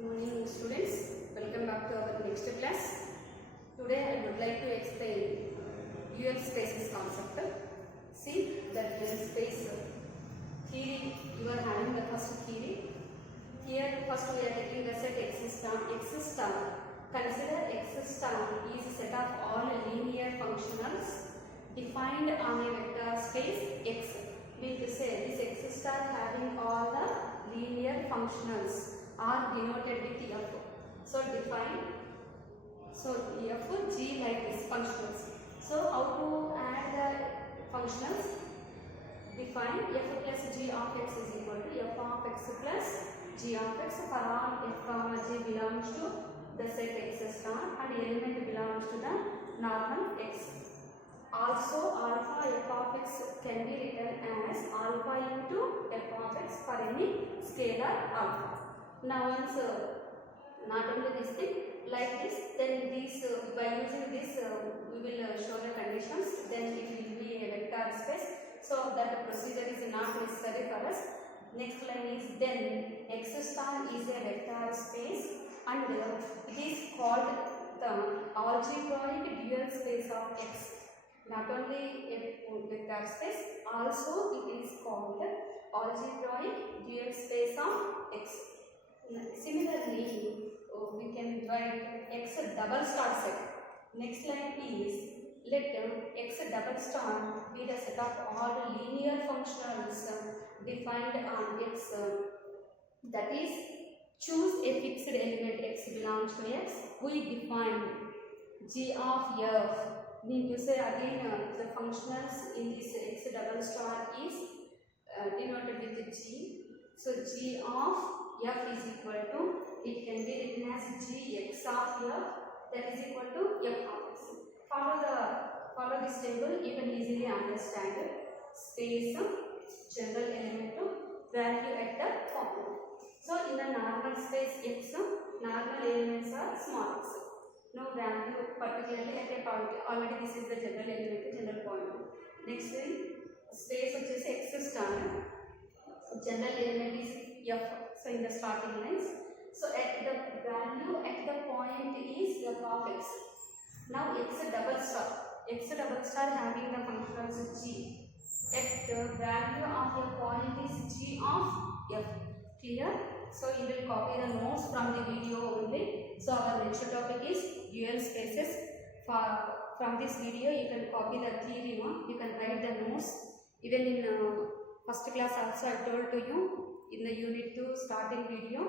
Good morning students, welcome back to our next class. Today I would like to explain dual spaces concept. See the dual space theory, you are having the first theory. Here first we are taking the set X star. X star, consider X star is a set of all linear functionals defined on a vector space X. Mean to say this X star having all the linear functionals are denoted with F. So define. So F G like this functionals. So how to add the functionals? Define F plus G of X is equal to F of X plus G of X for all F comma G belongs to the set X star and element belongs to the normal X. Also alpha F of X can be written as alpha into F of X for any scalar alpha. Now once not only this thing like this, then this by using this we will show the conditions, then it will be a vector space. So that procedure is not necessary for us. Next line is then X star is a vector space and it is called the algebraic dual space of X. Not only a vector space, also it is called algebraic dual space of X. Similarly, we can write X double star set. Next line is let X double star be the set of all linear functionals defined on X. That is, choose a fixed element X belongs to X. We define G of F. Mean to say again the functionals in this X double star is denoted with G. So G of F is equal to, it can be written as G X of F, that is equal to F of X. Follow this table, you can easily understand space, general element, value at the component. So in the normal space X, normal elements are small x. No value particularly at a point. Already this is the general element, general point. Next space which is X star, general element is F. So in the starting lines, so at the value at the point is F of X. Now X double star having the functionals G. At the value of the point is G of F. Clear? So you will copy the notes from the video only. So our next topic is dual spaces. From this video you can copy the theory one. You can write the notes. Even in first class also I told to you. In the unit 2 starting video,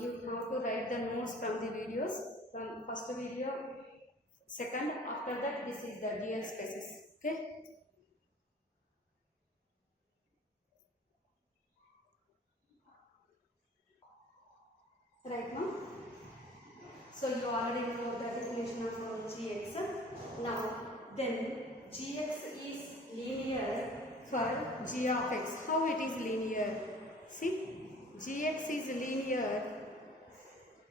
you have to write the notes from the videos, from first video, second, after that this is the dual spaces, okay. Right now, so you already know the definition of Gx. Now then Gx is linear for G of X. How it is linear? See, Gx is linear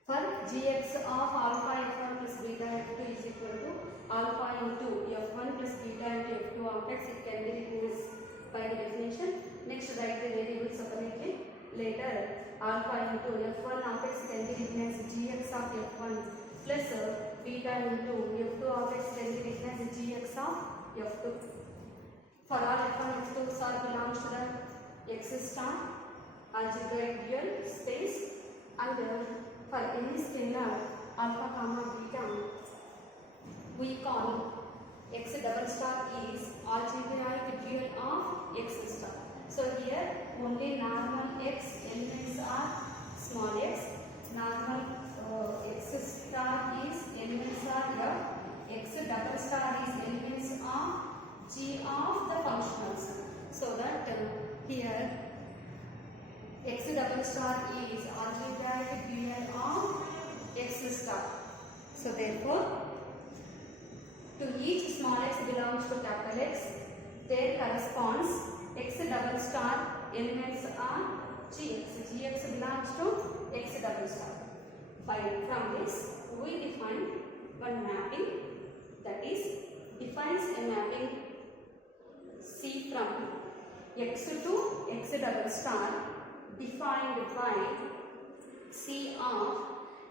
for Gx of alpha f1 plus beta f2 is equal to alpha into f1 plus beta into f2 of X. It can be written by the definition. Next, write the variable separately. Later, alpha into f1 of X can be written as Gx of f1 plus beta into f2 of X can be written as Gx of f2. For all f1 f2 are belongs to the X star algebraic dual space, and for any scalar alpha comma beta we call X double star is algebraic dual of X star. So here only normal X elements are small x, normal X star is elements are F, X double star is elements of G of the functionals. So that here X double star is algebraic dual of X star. So therefore, to each small x belongs to capital X, there corresponds X double star elements are Gx. Gx belongs to X double star. From this, we define one mapping, that is defines a mapping C from X to X double star defined by C of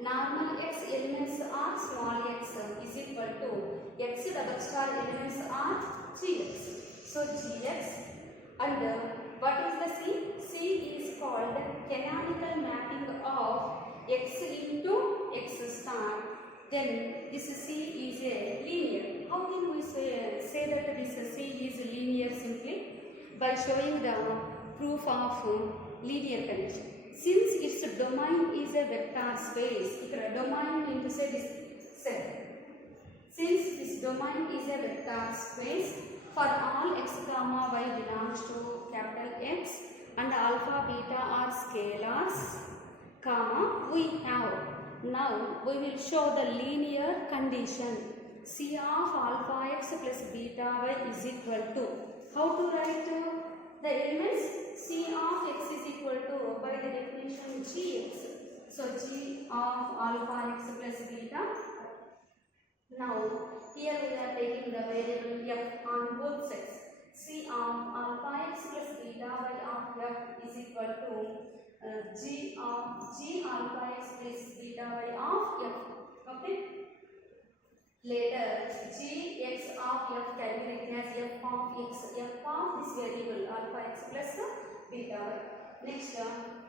normal x elements are small x is equal to x double star elements are gx. So gx, and what is the C? C is called canonical mapping of x into x star. Then this C is a linear. How can we say that this C is linear? Simply by showing the proof of linear condition. Since its domain is a vector space, domain into this set. Since this domain is a vector space, for all x comma y belongs to capital X and alpha beta are scalars, comma, we have. Now we will show the linear condition. C of alpha x plus beta y is equal to, how to write the elements? C of x is equal to, by the definition, gx. So g of alpha x plus beta. Now here we are taking the variable f on both sides. C of alpha x plus beta y of f is equal to g alpha x plus beta y of f. Okay. Later, g x of f can be written as f of x, f of this variable alpha x plus beta y. Next,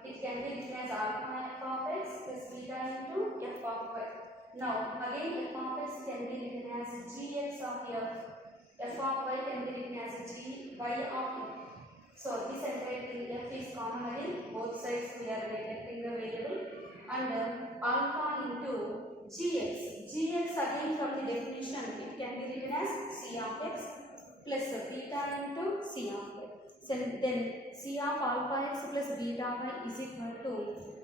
it can be written as alpha f of x plus beta into f of y. Now, again f of x can be written as gx of f of y can be written as g y of f. So, this entire thing f is common again, both sides we are neglecting the variable, and alpha into gx. Gx again from the definition it can be written as c of x plus beta into c of y. So then c of alpha x plus beta y is equal to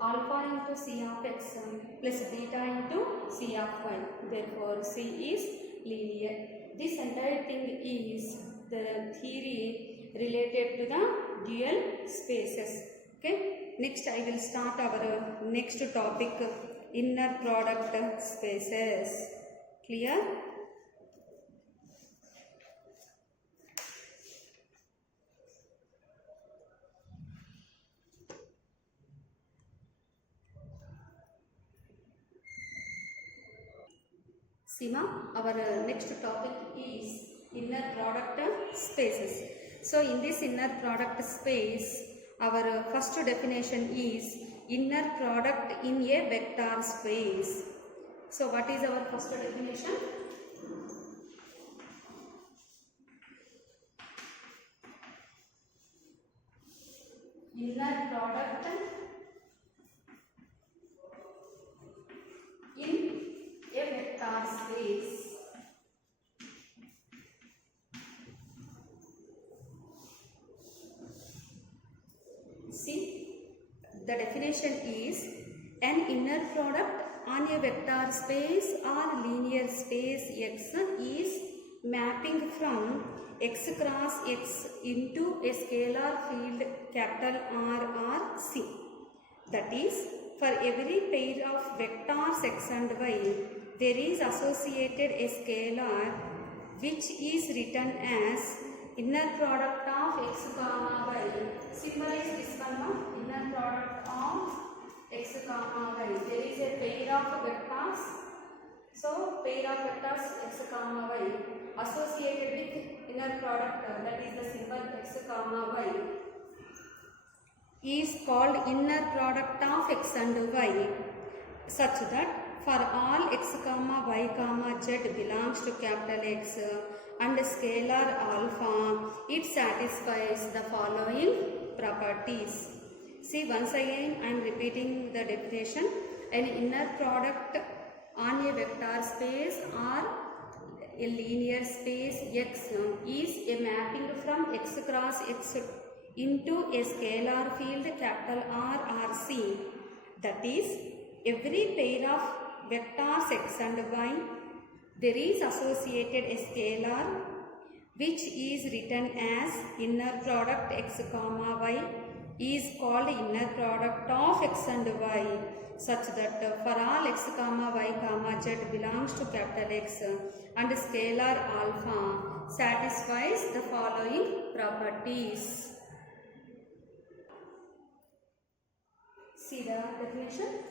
alpha into c of x plus beta into c of y. Therefore c is linear. This entire thing is the theory related to the dual spaces. Okay. Next I will start our next topic, inner product spaces. Clear? Seema, our next topic is inner product spaces. So in this inner product space, our first definition is inner product in a vector space. So what is our first definition? Inner product in a vector space. See, the definition is an inner product on a vector space or linear space X is mapping from X cross X into a scalar field capital R or C. That is, for every pair of vectors X and Y, there is associated a scalar which is written as inner product of x comma y. Symbolize this one now. Inner product of x comma y. There is a pair of vectors. So pair of vectors x comma y associated with inner product, that is the symbol x comma y, is called inner product of x and y, such that for all x comma y comma z belongs to capital X and scalar alpha, it satisfies the following properties. See, once again I am repeating the definition. An inner product on a vector space or a linear space X is a mapping from X cross X into a scalar field capital R or C. That is, every pair of vectors X and Y, there is associated a scalar which is written as inner product x comma y is called inner product of x and y, such that for all x comma y comma z belongs to capital X and scalar alpha satisfies the following properties. See the definition,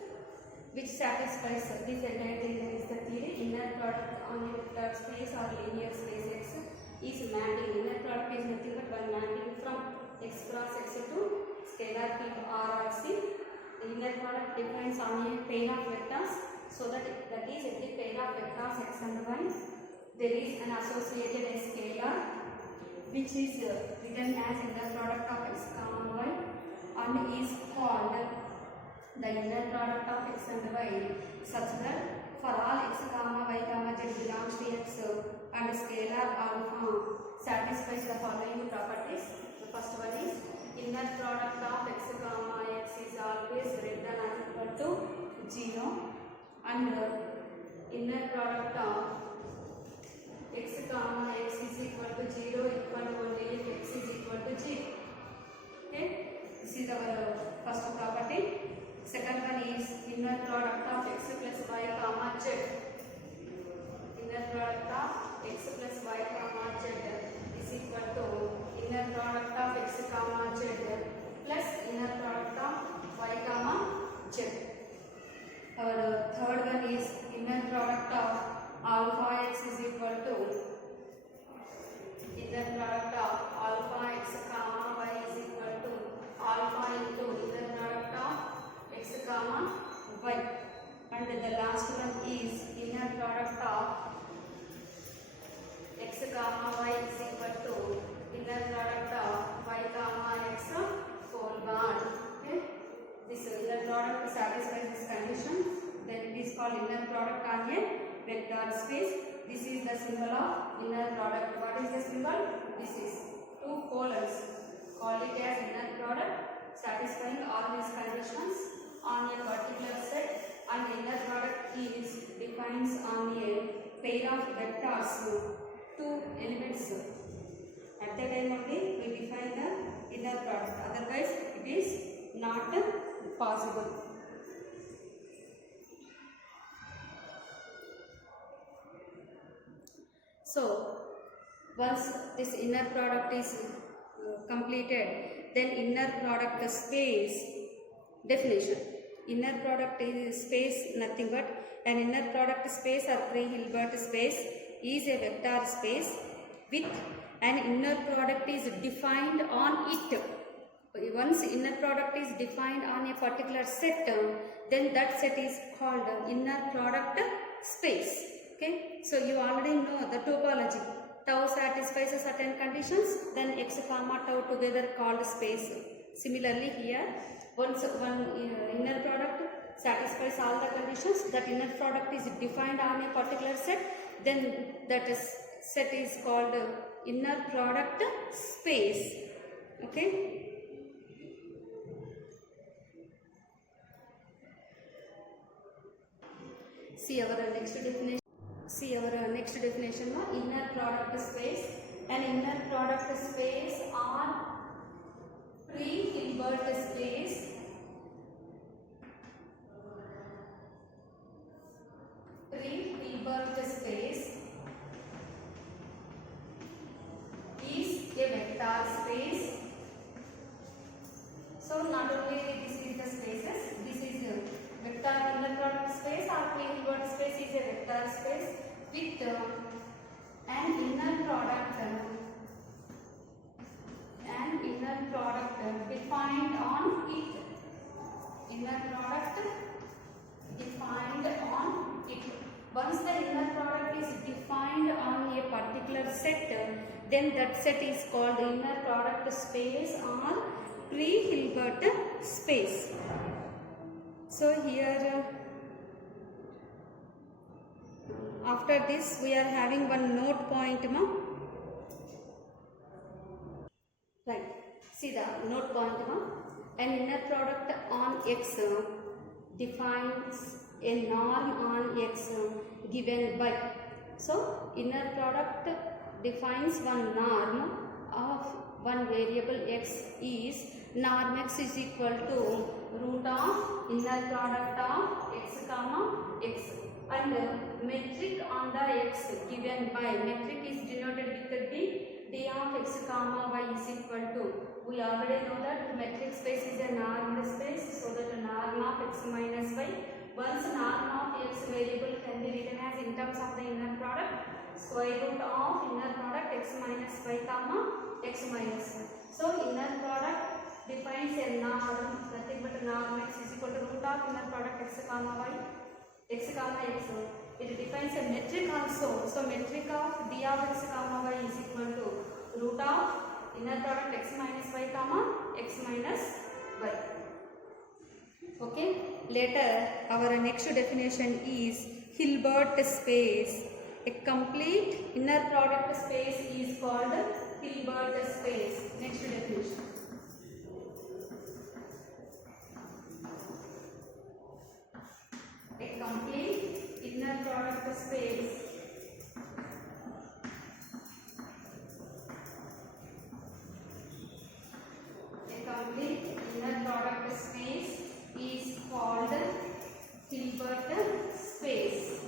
which satisfies this entire thing is the theory. Inner product on a vector space or linear space X is mapping. Inner product is nothing but one mapping from X cross X to scalar field R or C. The inner product depends on a pair of vectors, so that is every pair of vectors X and Y. There is an associated scalar which is written as inner product of X comma Y and is called the inner product of X and Y, such that for all X comma Y comma Z belongs to X and scalar alpha satisfies the following properties. The first one is inner product of X comma X is always greater than or equal to 0, and inner product of X comma X is equal to 0 equal to only if X is equal to 0. Okay, this is our first property. Second one is inner product of X plus Y comma Z. Inner product of X plus Y comma Z is equal to inner product of X comma Z plus inner product of Y comma Z. Our third one is inner product of alpha X is equal to inner product of alpha X comma Y is equal to alpha into inner product of X comma Y, and the last one is inner product of X comma Y is equal to inner product of Y comma X whole bar. Okay, this inner product satisfies this condition, then it is called inner product on a vector space. This is the symbol of inner product. What is the symbol? This is two colons. Call it as inner product satisfying all these conditions on a particular set, and inner product is defines on a pair of vectors, two elements. At the time only we define the inner product, otherwise it is not possible. So once this inner product is completed, then inner product space definition. Inner product is space nothing but an inner product space or pre-Hilbert space is a vector space with an inner product is defined on it. Once inner product is defined on a particular set, then that set is called inner product space. Okay, so you already know the topology. Tau satisfies certain conditions, then X comma tau together called space. Similarly here, once one inner product satisfies all the conditions, that inner product is defined on a particular set, then that set is called inner product space. Okay. See our next definition. See our next definition of inner product space. An inner product space or pre-Hilbert space is a vector space. So not only this is the spaces, this is a vector inner product space or pre-Hilbert space is a vector space with an inner product defined on it. Inner product defined on it. Once the inner product is defined on a particular set, then that set is called inner product space or pre-Hilbert space. So here after this we are having one note point. Right. See the note point. An inner product on X defines a norm on X given by. So inner product defines one norm of one variable X is norm X is equal to root of inner product of X comma X, and metric on the X given by, metric is denoted with the D of X comma Y is equal to, we already know that metric space is a normed space, so that a normed terms of the inner product? Square root of inner product x minus y comma x minus y. So inner product defines a norm, nothing but a norm x is equal to root of inner product x comma y, x comma x. It defines a metric also. So metric of d of x comma y is equal to root of inner product x minus y comma x minus y. Okay. Later our next definition is Hilbert space. A complete inner product space is called Hilbert space. Next definition. A complete inner product space is called Hilbert space.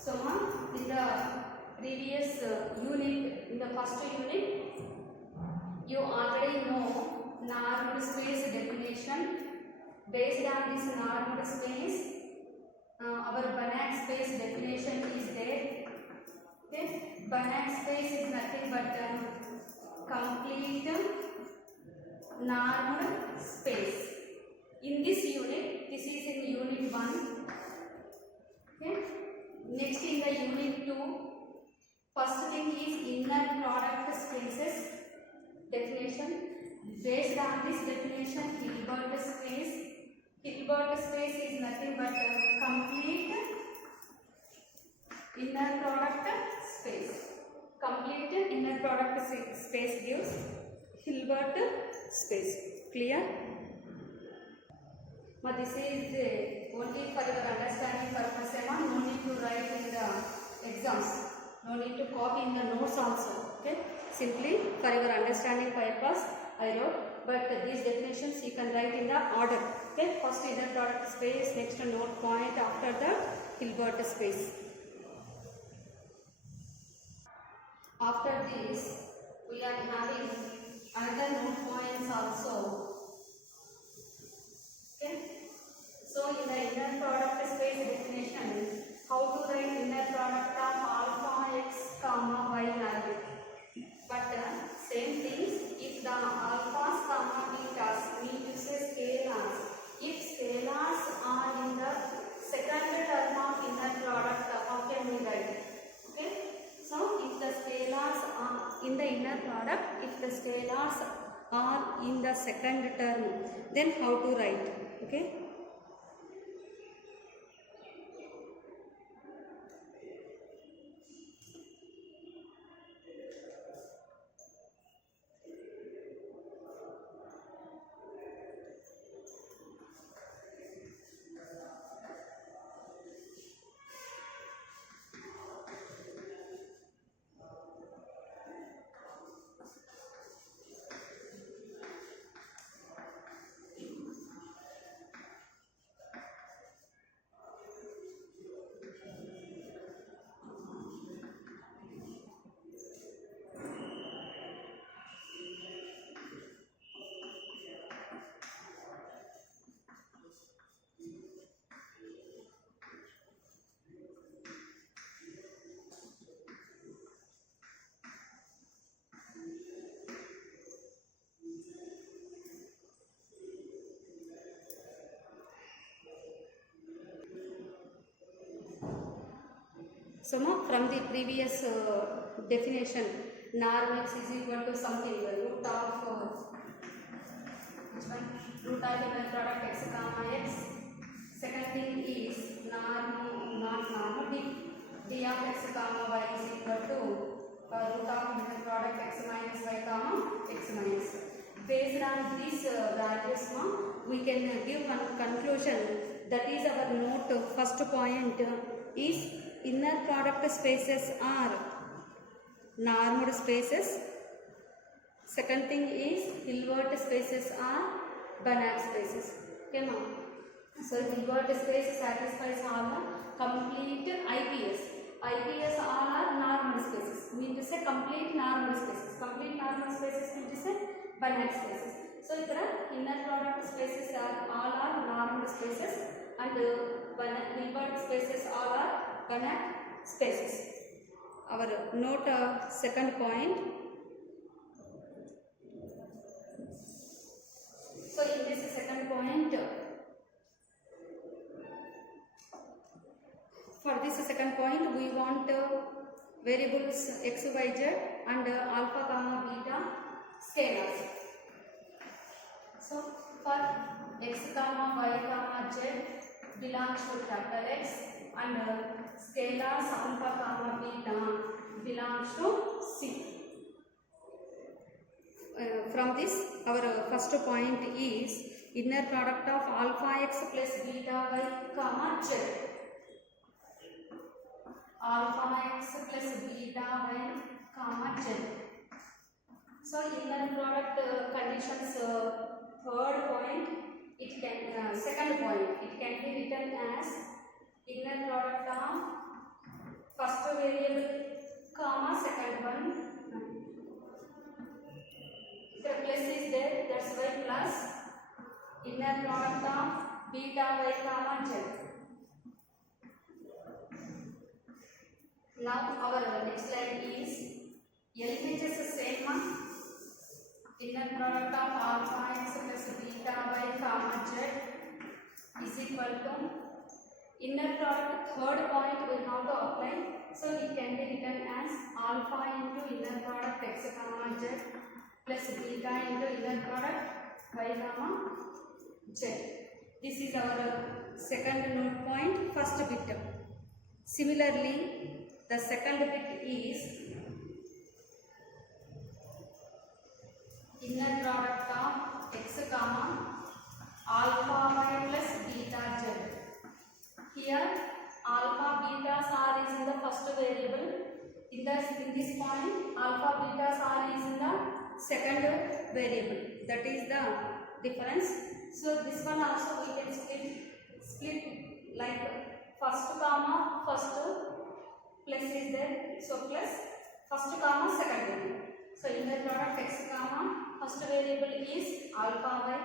So in the previous unit, in the first unit, you already know normed space definition. Based on this normed space, our Banach space definition is there. Okay, Banach space is nothing but complete normed space. In this unit, this is in unit 1. Okay. Next in the unit 2, first thing is inner product spaces definition. Based on this definition, Hilbert space. Hilbert space is nothing but complete inner product space. Complete inner product space gives Hilbert space. Clear? But this is only for your understanding purpose. No need to write in the exams. No need to copy in the notes also. Okay? Simply for your understanding purpose I wrote. But these definitions you can write in the order. Okay? First inner product space, next note point, after the Hilbert space. After this, we are having another note points also. Okay? So in the inner product space definition, how to write inner product of alpha x comma y array. But same things, if the alphas comma betas mean to say scalars, if scalars are in the second term of inner product, how can we write? Okay? So if the scalars are in the inner product, if the scalars are in the second term, then how to write? Okay? So now from the previous definition, norm x is equal to something root of root of inner product x comma x. Second thing is norm, not norm, d of x comma y is equal to root of inner product x minus y comma x minus y. Based on these values, we can give one conclusion. That is our note. First point is inner product spaces are normed spaces. Second thing is Hilbert spaces are Banach spaces. Okay, ma'am. So Hilbert space satisfies all the complete IPS. IPS all are normed spaces. Mean to say complete normed spaces. Complete normed spaces mean to say Banach spaces. So here inner product spaces are all are normed spaces, and Hilbert spaces all are Banach spaces. Our note second point. So in this second point, for this second point we want variables x, y, z and alpha, gamma, beta scalars. So for x, comma, y, comma, z belongs to capital X and scalars alpha, gamma, beta belongs to C. From this, our first point is inner product of alpha x plus beta y, comma, z. Alpha x plus beta y, comma, z. So inner product conditions, third point, it can second point, it can be written as inner product of first variable, comma, second one. The plus is there, that's why plus inner product of beta y, comma, z. Now our next line is LHS is same one. Inner product of alpha x plus beta y, comma, z is equal to inner product, third point we have to apply. So it can be written as alpha into inner product x, comma, z plus beta into inner product y, comma, z. This is our second note point, first bit. Similarly, the second bit is inner product of x, comma, alpha y plus beta z. Here alpha betas r is in the first variable. In this point alpha betas r is in the second variable. That is the difference. So this one also we can split like first comma first plus is there. So plus first comma second variable. So inner product x, comma, first variable is alpha y.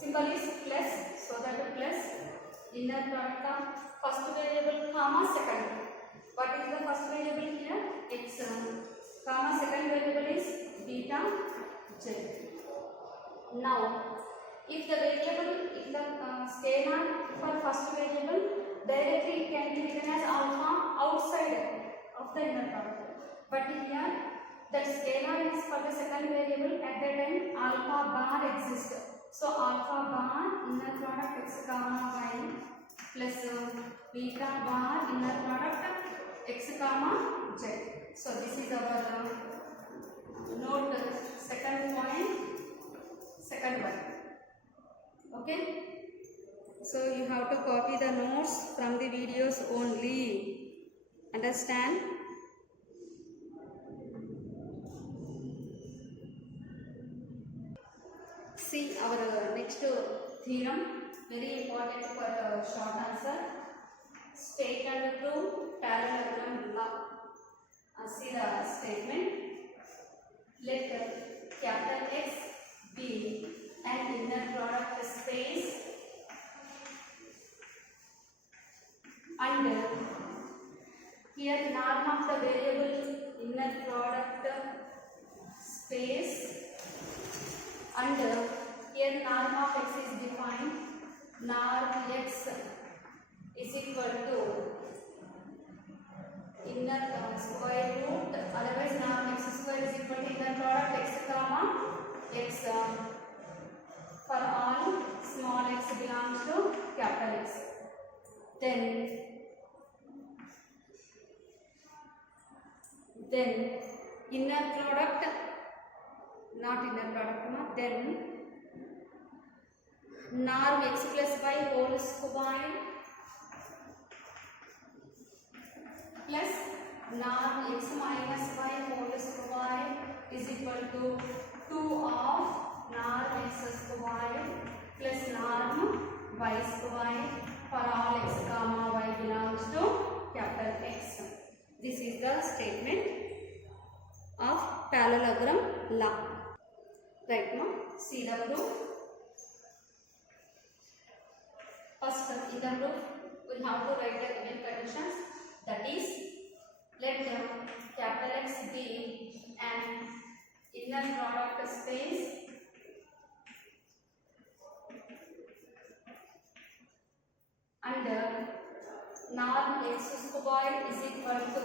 Symbol is plus, so that plus inner product of first variable, comma, second. What is the first variable here? X, comma, second variable is beta z. Now, if the scalar for first variable, directly it can be written as alpha outside of the inner product. But here that scalar is for the second variable. At that time alpha bar exists. So alpha bar inner product x, comma, y plus beta bar inner product x, comma, z. So this is our note second point, second one. Okay. So you have to copy the notes from the videos only. Understand? See our next theorem, very important for short answer. State and prove parallelogram law. See the statement. Let capital X be an inner product space and here norm of the variable inner product space and here norm of x is defined. Norm x is equal to inner square root, otherwise norm x square is equal to inner product x, comma, x for all small x belongs to capital X. Then inner product, not inner product, then norm x plus y whole square plus norm x minus y whole square is equal to 2 of norm x square plus norm y square for all x, comma, y belongs to capital X. This is the statement of parallelogram law. Right now, see the proof. First, in the proof, we have to write the given conditions. That is, let capital X be an inner product space under norm x square is equal to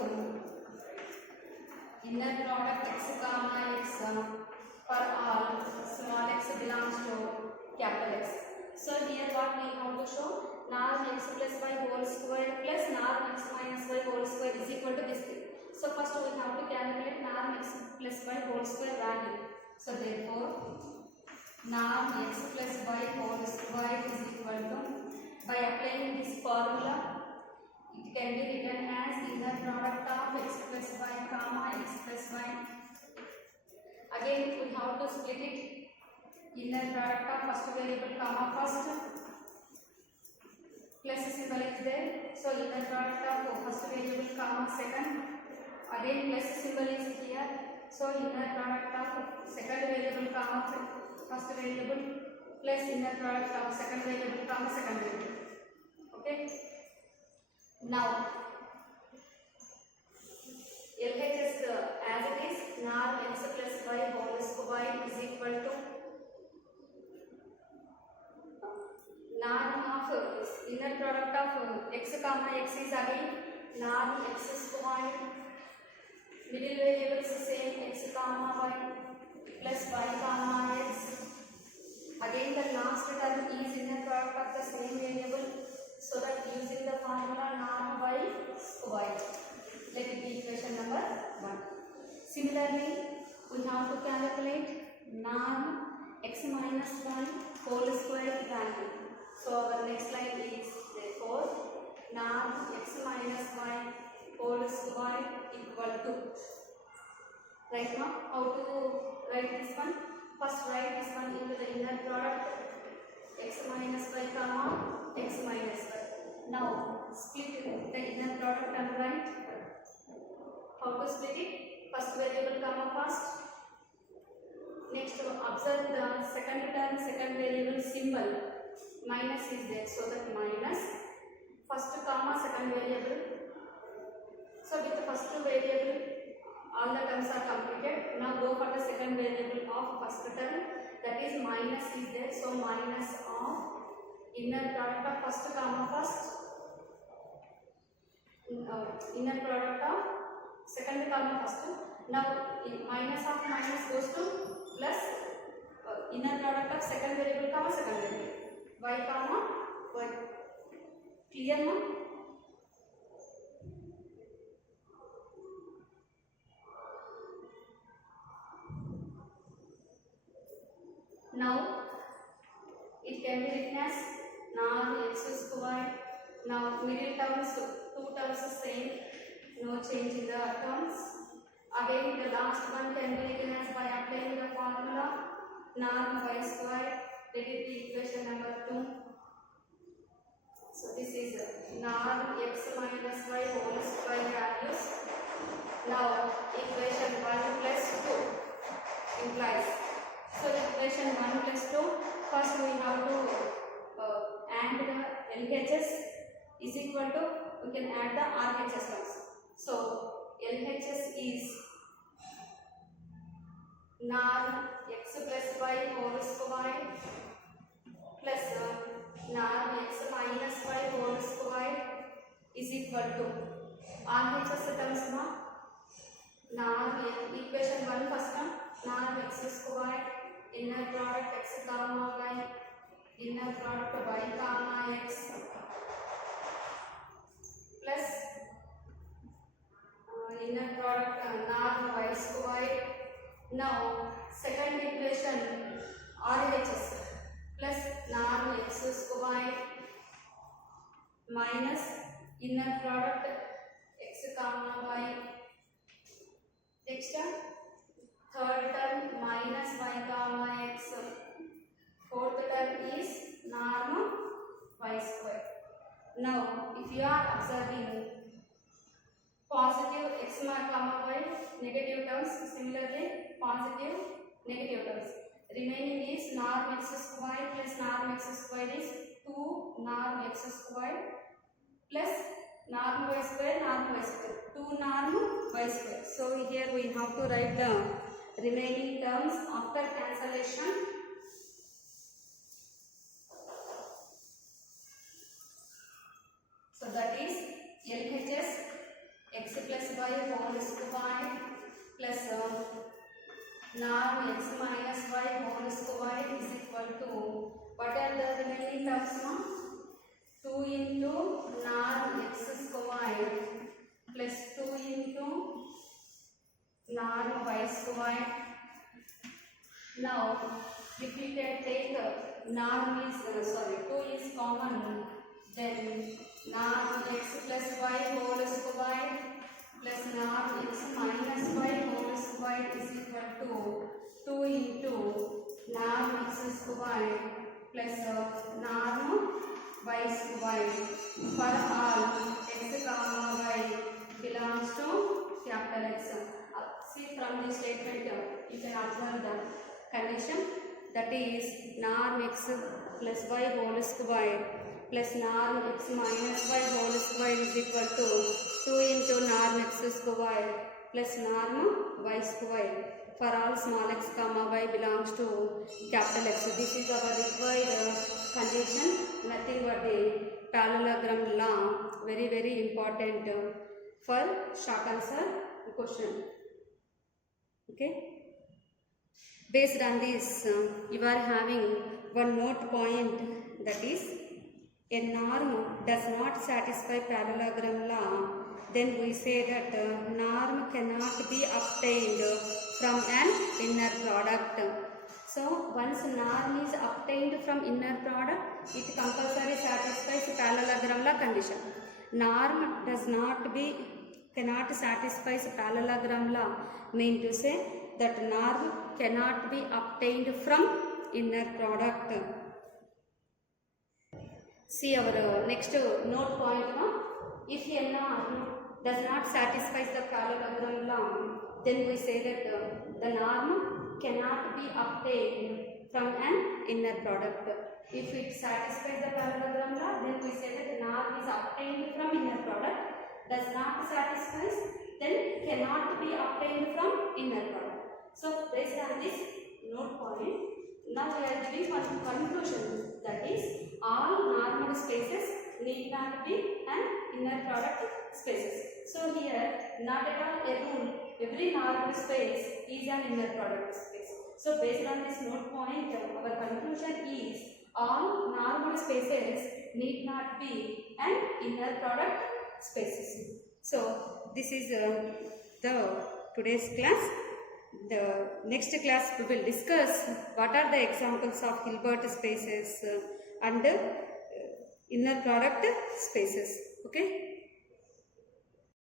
inner product x comma x for all small x belongs to capital X. So here what we have to show, norm x plus y whole square plus norm x minus y whole square is equal to this thing. So first we have to calculate norm x plus y whole square value. So therefore norm x plus y whole square is equal to, by applying this formula, it can be written as inner product of x plus y comma x plus y. Again we have to split it, inner product of first variable comma first, plus symbol is there, so inner product of first variable comma second, again plus symbol is here, so inner product of second variable comma first variable plus inner product of second variable comma second variable. Okay, now LHS as it is, norm x plus y whole square is equal to norm of inner product of x comma x is again norm x square, middle variables same x comma y plus y comma x. Again the last term is inner product of the same variable, so that using the formula norm y square, let it be equation number 1. Similarly, we have to calculate norm x minus 1 whole square value. So our next line is therefore norm x minus 1 whole square equal to. Right now, how to write this one? First write this one into the inner product x minus y comma x minus y. Now split the inner product and write. How to split it? First variable comma first. Next observe the second term, second variable symbol minus is there, so that minus first comma second variable. So with the first variable all the terms are completed. Now go for the second variable of first term, that is minus is there, so minus of inner product of first comma first, inner product of second comma first. Now minus of minus goes to plus inner product of second variable comma second variable, y comma y. Clear now? Now it can be written as norm x square. Now middle terms, two terms are same, no change in the terms. Again the last one can be written as by applying the formula norm y square, let it be equation number 2. So this is norm x minus y whole square values. Now equation 1 plus 2 implies. So equation 1 plus 2, first we have to add the LHS is equal to, we can add the RHS terms. So LHS is norm x plus y whole square plus norm x minus y whole square is equal to RHS terms now. Norm equation 1 first term, norm x square, inner product x comma y, inner product y comma x plus inner product norm y square. Now second equation RHS plus norm x square minus inner product x comma y. Next third term minus y comma x. Fourth term is norm y square. Now if you are observing positive x comma y, negative terms, similarly positive negative terms, remaining is norm x square plus norm x square is 2 2 norm x square plus norm y square, norm y square. 2 norm y square. So here we have to write the remaining terms after cancellation. So that is LHS x plus y whole square plus norm x minus y whole square is equal to, what are the remaining terms now? 2 into norm x square plus 2 into norm y square. Now if we can take norm is 2 is common, then norm x plus y whole square plus norm x minus y whole square is equal to 2 into norm x square plus norm y square for all x comma y belongs to capital X. See from this statement you can observe the condition, that is norm x plus y whole square plus norm x minus y whole square is equal to 2 into norm x square plus norm y square for all small x comma y belongs to capital X. This is our required condition, nothing but the parallelogram law, very very important for short answer question. Okay, based on this you are having one note point, that is a norm does not satisfy parallelogram law, then we say that norm cannot be obtained from an inner product. So once norm is obtained from inner product, it compulsory satisfies parallelogram law condition. Norm does not be cannot satisfy parallelogram law, mean to say that norm cannot be obtained from inner product. See our next note point. If a norm does not satisfy the parallelogram law, then we say that the norm cannot be obtained from an inner product. If it satisfies the parallelogram law, then we say that the norm is obtained from inner product. Does not satisfy, then cannot be obtained from inner product. So based on this note point, now we are giving one conclusion, that is all normal spaces need not be an inner product spaces. So here not at all a rule, every normal space is an inner product space. So based on this note point, our conclusion is all normal spaces need not be an inner product spaces. So this is the today's class. The next class we will discuss what are the examples of Hilbert spaces and inner product spaces. Okay.